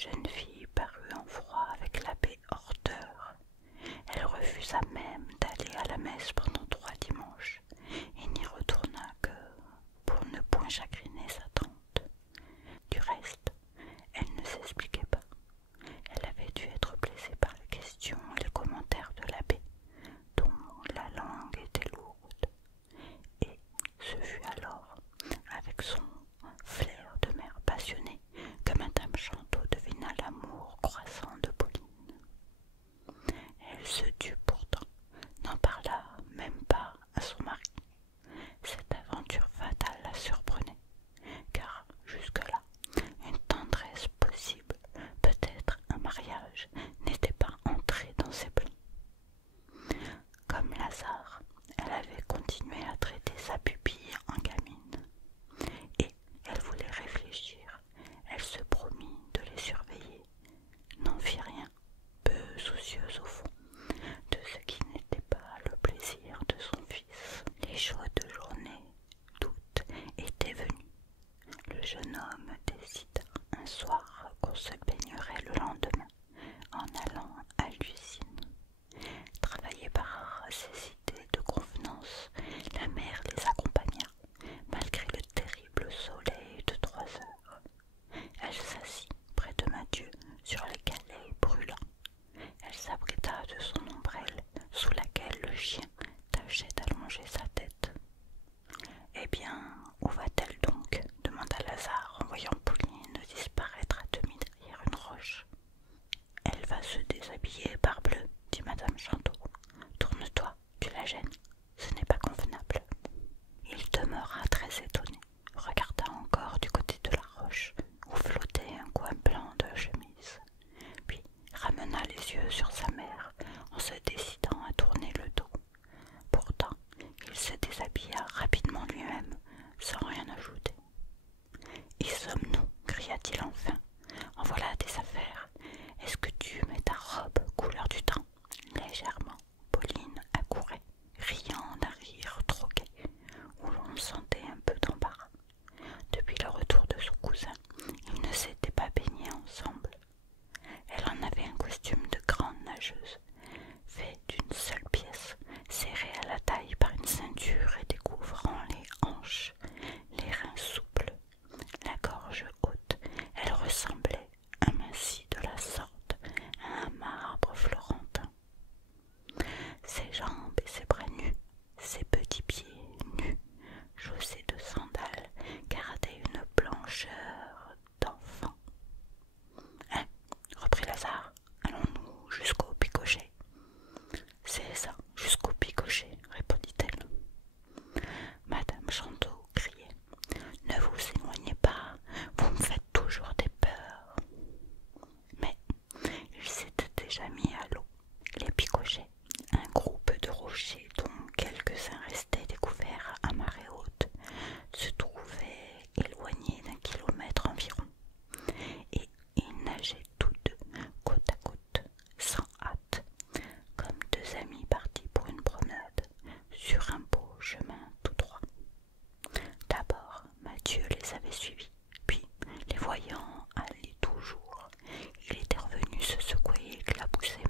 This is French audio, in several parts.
jeune fille parut en froid avec l'abbé Horteur. Elle refusa même d'aller à la messe pendant 3 dimanches et n'y retourna que pour ne point chagriner sa tante. Du reste, elle ne s'expliquait pas. Elle avait dû être blessée par les questions et les commentaires de l'abbé, dont la langue était lourde. Et ce fut alors, avec son flair de mère passionnée, que madame Chanteau devina l'amour croissant de Pauline. Elle se tut pourtant, n'en parla même pas à son mari. Cette aventure fatale la surprenait, car jusque-là, une tendresse possible, peut-être un mariage, n'était pas entré dans ses plans. Comme Lazare, elle avait continué à traiter sa pupille en gamine, et elle voulait réfléchir. Elle se promit de les surveiller, n'en fit rien, peu soucieuse au fond de ce qui n'était pas le plaisir de son fils. Les chaudes journées d'août étaient venues. Le jeune homme décida un soir qu'on se baignerait le lendemain en allant à l'usine. Travaillée par ces idées de convenance, la mère les accompagna, malgré le terrible soleil de 3 heures. Elle s'assit près de Mathieu sur les galets brûlants. Elle s'abrita de son ombrelle sous laquelle le chien tâchait d'allonger sa tête. « Eh bien, où va-t-elle donc » demanda Lazare en voyant Pauline disparaître à demi derrière une roche. « Elle va se déshabiller, parbleu, dit madame Chanteau. Tourne-toi, tu la gênes, ce n'est pas convenable. » Il demeura très étonné, regarda encore du côté de la roche où flottait un coin blanc de chemise, puis ramena les yeux sur sa mère en se décidant à tourner le dos. Pourtant, il se déshabilla rapidement lui-même, sans rien ajouter. « Y sommes-nous » cria-t-il enfin. « En voilà des affaires. Est-ce que tu mets ta robe couleur du temps ?» Légèrement, Pauline accourait, riant d'un rire trop gai, où l'on sentait un peu d'embarras. Depuis le retour de son cousin, ils ne s'étaient pas baignés ensemble. Elle en avait un costume de grande nageuse, fait d'une seule pièce, serré à la taille par une ceinture et découvrant les hanches, les reins souples, la gorge haute. Elle ressemblait, amincie de la sorte, à un marbre florentin. Ses jambes et ses bras nus, ses petits pieds nus, chaussés de sandales, gardaient une blancheur d'enfant. « Hein » reprit Lazare, « allons-nous jusqu'au Picochet ?»« C'est ça, jusqu'au Picochet, » répondit-elle. Madame Chanteau criait. « Ne vous éloignez pas, vous me faites toujours des peurs. » Mais ils s'étaient déjà mis à l'eau. Les Picochets, un groupe de rochers dont quelques-uns restaient découverts à marée haute, se trouvaient éloignés d'1 kilomètre environ, et ils nageaient tous deux côte à côte, sans hâte, comme 2 amis partis pour une promenade sur un beau chemin tout droit. D'abord, Mathieu les avait suivis, puis, les voyant aller toujours, il était revenu se secouer et éclabousser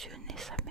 affectionnait sa